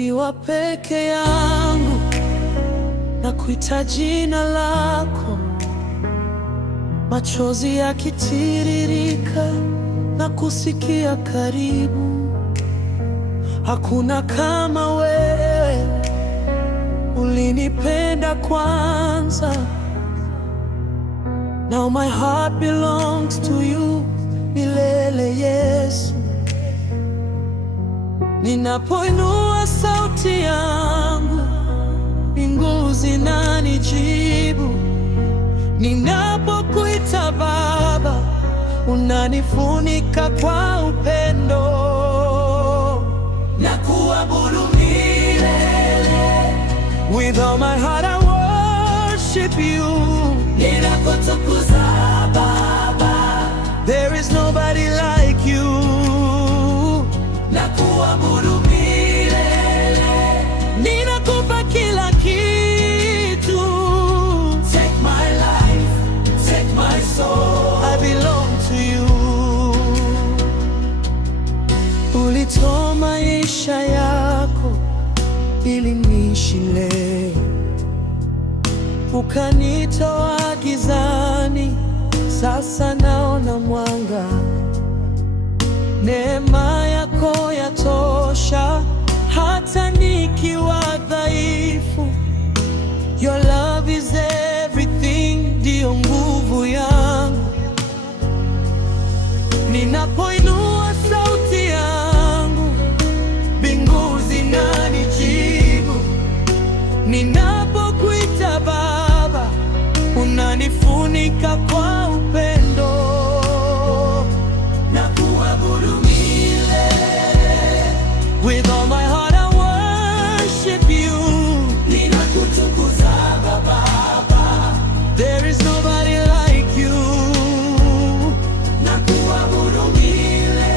nikiwa peke yangu na kuita jina lako, machozi yakitiririka na kusikia karibu. Hakuna kama wewe, ulinipenda kwanza. Now my heart belongs to you milele Yesu. Ninapoinua sauti yangu, mbingu zinanijibu. Ninapokuita Baba, unanifunika kwa upendo. Nakuabudu milele. With all my heart I worship you. Ninakutukuza Baba, there is nobody like you. Nakuabudu milele. Ninakupa kila kitu. Take my life, take my soul. I belong to you. Ulitoa maisha yako ili niishi leo, ukanitoa gizani, sasa naona mwanga. Neema yako yatosha, hata nikiwa dhaifu. Your love is everything, ndio nguvu yangu. Ninapoinua sauti yangu, mbingu zinanijibu. Ninapokuita Baba, unanifunika kwa upendo. Nakuabudu milele. With all my heart I worship you. Ninakutukuza Baba, there is nobody like you. Nakuabudu milele.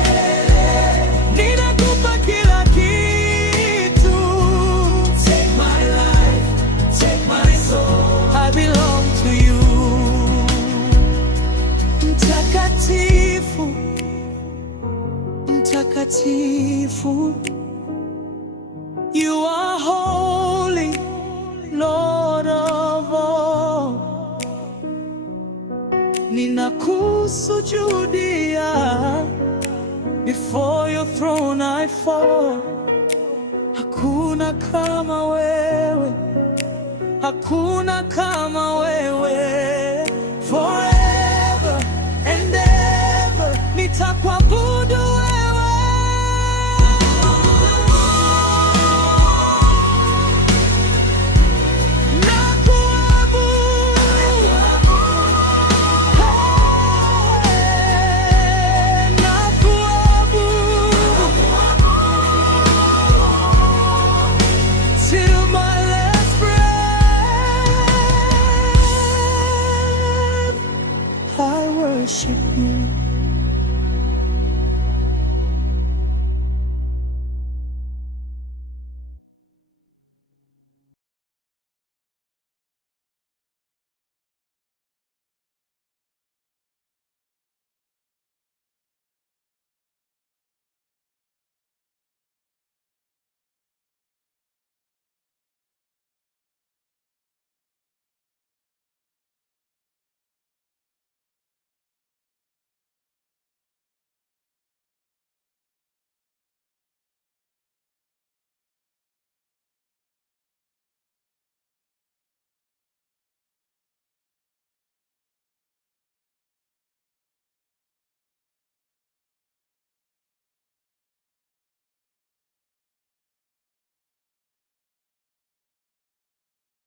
Ninakupa kila kitu. Take my life, take my soul. I belong to you. Mtakatifu, mtakatifu, you are holy, Lord of all. Ninakusujudia, before your throne I fall. Hakuna kama wewe, hakuna kama wewe.